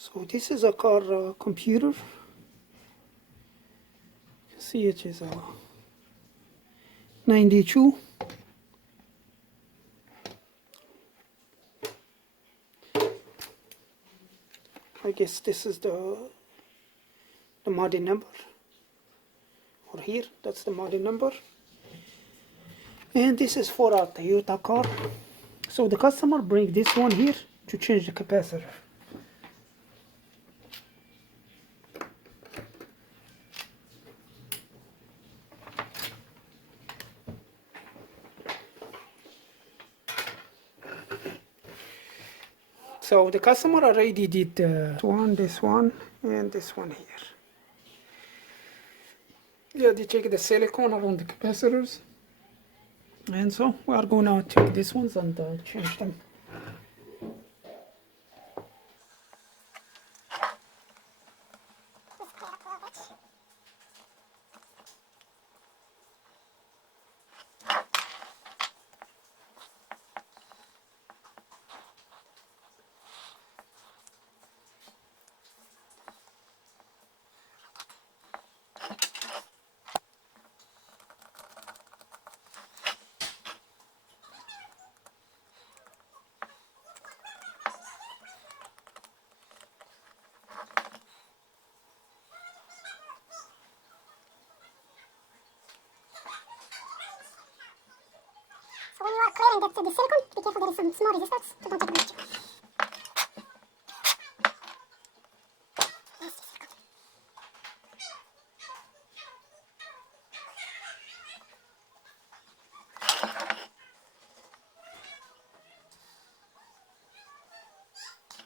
So this is a car computer. You can see it is a 92. I guess this is the model number, or here, that's the model number. And this is for a Toyota car. So the customer bring this one here to change the capacitor. So the customer already did this one, and this one here. Yeah, they check the silicone around the capacitors. And so we are going to take these ones and change them. So when you are clearing the silicone, be careful, there is some small resistors, so don't take much.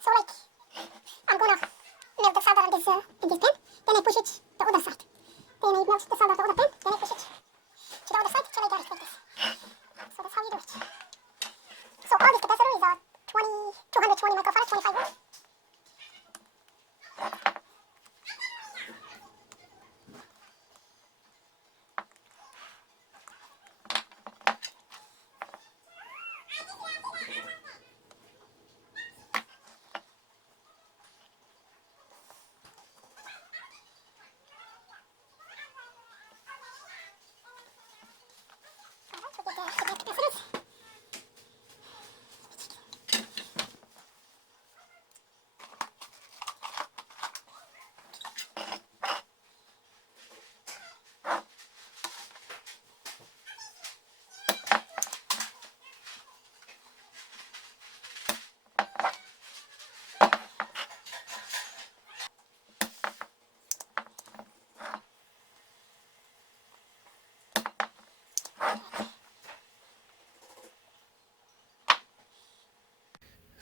So like, I'm gonna melt the solder on this pen, then I push it the other side. Then I melt the solder the other pen, then I push it to the other side till I get it like this. So that's how you do it. So all this capacitor is 220 microfarad, 25 volts.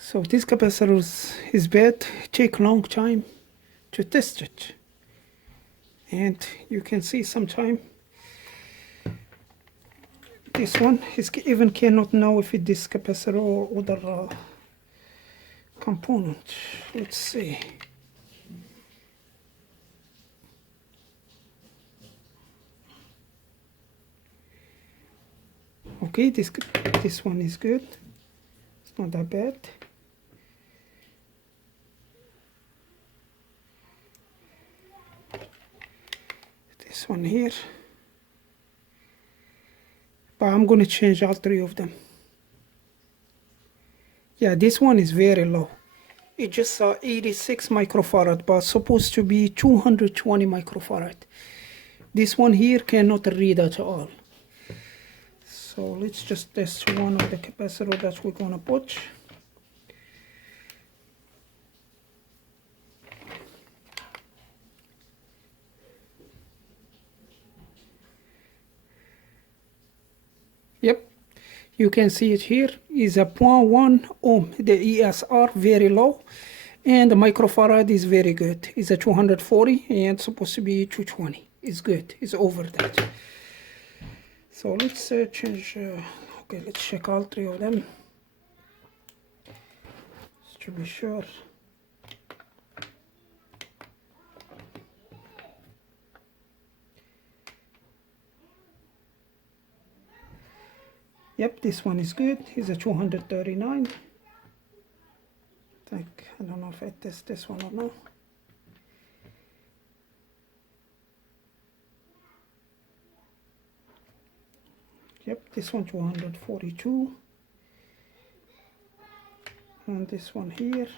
So this capacitor is bad. Take long time to test it, and you can see sometime this one is even cannot know if it is capacitor or other component. Let's see. Okay, this one is good. It's not that bad. This one here. But I'm going to change all three of them. Yeah, this one is very low. It just 86 microfarad, but supposed to be 220 microfarad. This one here cannot read at all. So let's just test one of the capacitor that we're going to put. Yep, you can see it here is a 0.1 ohm. The ESR very low, and the microfarad is very good. It's a 240 and supposed to be 220. It's good. It's over that. So let's change. Okay, let's check all three of them just to be sure. Yep, this one is good. It's a 239. I don't know if I test this one or not. Yep, this one 242, and this one here.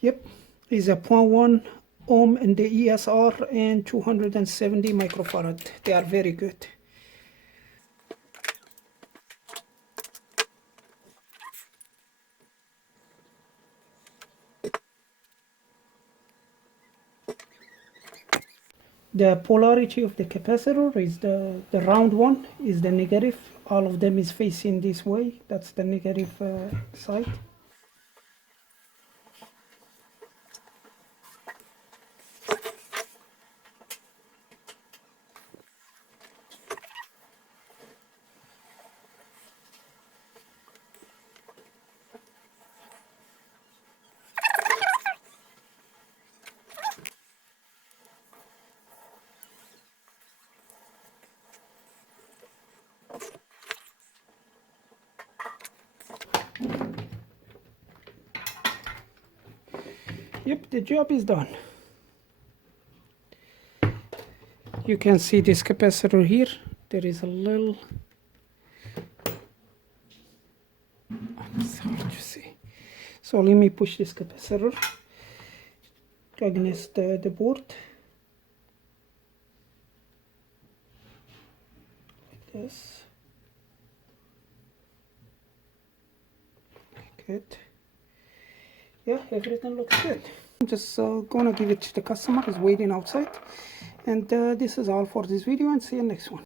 Yep, is a 0.1 ohm in the ESR and 270 microfarad. They are very good. The polarity of the capacitor is the round one is the negative. All of them is facing this way. That's the negative side. Yep, the job is done. You can see this capacitor here. There is a little, it's hard to see. So let me push this capacitor against the board. Like this. Good. Yeah, everything looks good. I'm just gonna give it to the customer who's waiting outside. And this is all for this video, and see you next one.